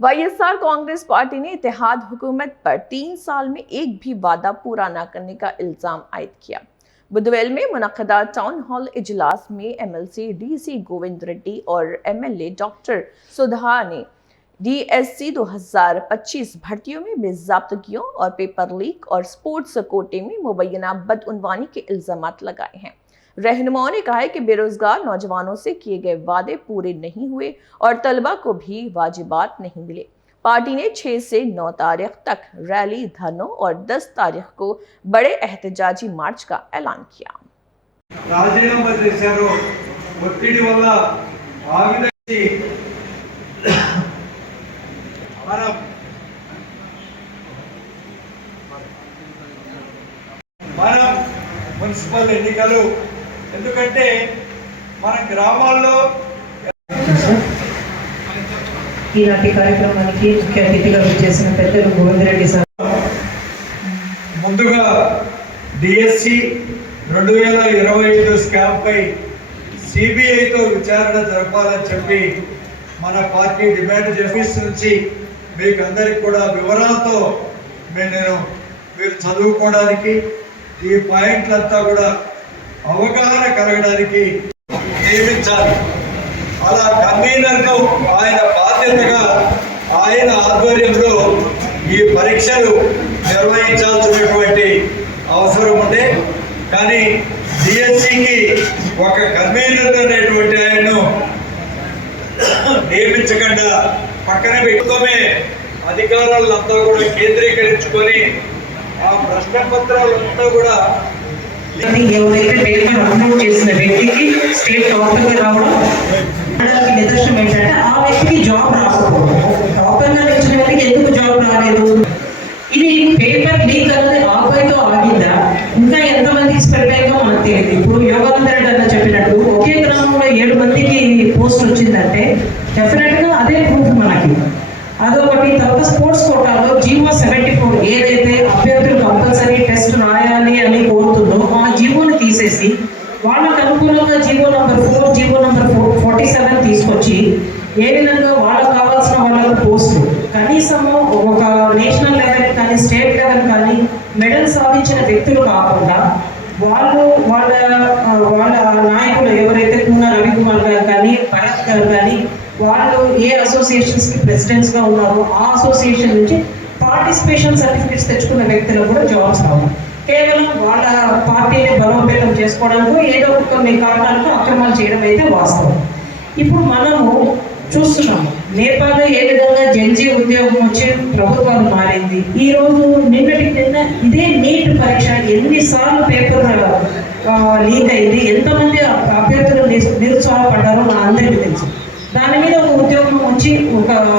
YSR Congress party ने इत्तेहाद हुकूमत पर 3 साल में एक भी वादा पूरा न करने का इल्जाम आयद किया। बुधवार में मुनक़दा टाउन हॉल इजलास में एमएलसी डीसी गोविंद रेड्डी और एमएलए डॉक्टर सुधा ने डीएससी 2025 भर्तियों में बेज़ाब्तगियों और पेपर लीक और स्पोर्ट्स कोटे में मुबैना बदउनवानी के इल्जाम लगाए हैं। रहनुमाओं ने कहा है कि बेरोजगार नौजवानों से किए गए वादे पूरे नहीं हुए और तलबा को भी वाजिबात नहीं मिले। पार्टी ने 6 से 9 तारीख तक रैली, धरनों और 10 तारीख को बड़े एहतजाजी मार्च का ऐलान किया। మున్సిపల్ ఎన్నికలు ఎందుకంటే మన గ్రామాల్లో ఈనాటి కార్యక్రమానికి ముఖ్య అతిథిగా విచ్చేసిన పెద్దలు గోవింద్ రెడ్డి సార్ ముందుగా డిఎస్సి 2025 స్కామ్ పై సిబిఐతో విచారణ జరపాలని చెప్పి మన పార్టీ డిమాండ్ చేసి నుంచి మీకు అందరికి కూడా వివరాలతో నేను మీరు చదువుకోవడానికి ఈ పాయింట్లంతా కూడా అవగాహన కలగడానికి నియమించాలి. అలా కన్వీనర్ను ఆయన బాధ్యతగా ఆయన ఆధ్వర్యంలో ఈ పరీక్షలు నిర్వహించాల్సినటువంటి అవసరం ఉండే, కానీ డిఎస్సికి ఒక కన్వీనర్ అనేటువంటి ఆయన్ను నియమించకుండా పక్కన పెట్టుకోమే అధికారాలంతా కూడా కేంద్రీకరించుకొని ఆ ప్రశ్న పత్రాలంతా కూడా ఎవరైతే పేపర్ అప్లోడ్ చేసిన వ్యక్తికి స్టేట్ టాపర్గా రావడం నిదర్శనం ఏంటంటే ఆ వ్యక్తికి జాబ్ రాకపోవడం. టాపర్గా నిలిచిన వ్యక్తికి ఎందుకు జాబ్ రాలేదు? ఇది పేపర్ లీక్ అన్నది ఆపైతో ఆగిందా, ఇంకా ఎంతమందికి స్ప్రెడ్ అయిందో మనకు తెలియదు. ఇప్పుడు యోగానంద రెడ్డి అన్న చెప్పినట్టు ఒకే గ్రామంలో 7 మందికి పోస్ట్ వచ్చిందంటే డెఫినెట్గా అదే ప్రూఫ్ మనకి. అదొకటి. తర్వాత స్పోర్ట్స్ కోటాలో జీవో 74 ఏదైతే అభ్యర్థులు కంపల్సరీ టెస్ట్ రాయాలి అని కోరుతుందో ఆ జీవోని తీసేసి వాళ్ళకు అనుకూలంగా జీవో నంబర్ 4, జీవో నంబర్ 47 తీసుకొచ్చి ఏ విధంగా వాళ్ళకు కావాల్సిన వాళ్ళకు పోస్టు కనీసము ఒక నేషనల్ లెవెల్ కానీ స్టేట్ లెవెల్ కానీ మెడల్ సాధించిన వ్యక్తులు కాకుండా వాళ్ళ నాయకులు ఎవరైతే కూన రవికుమార్ గారు కానీ భరత్ గారు కానీ వాళ్ళు ఏ అసోసియేషన్స్కి ప్రెసిడెంట్స్గా ఉన్నారో ఆ అసోసియేషన్ నుంచి పార్టిసిపేషన్ సర్టిఫికేట్స్ తెచ్చుకున్న వ్యక్తులకు కూడా జాబ్స్ రావు. కేవలం వాళ్ళ పార్టీని బలోపేతం చేసుకోవడానికి ఏదో కొన్ని కారణాలకు అక్రమాలు చేయడం అయితే వాస్తవం. ఇప్పుడు మనము చూస్తున్నాము నేపాల్లో ఏ విధంగా జంజీ ఉద్యోగం వచ్చి ప్రభుత్వాలు మారింది. ఈరోజు నిన్నటికి నిన్న ఇదే నీట్ పరీక్ష ఎన్నిసార్లు పేపర్ లీక్ అయింది, ఎంతమంది అభ్యర్థులు నిరుత్సాహపడ్డారో మన అందరికీ తెలుసు. దాని మీద ఒక ఉద్యోగం వచ్చి ఒక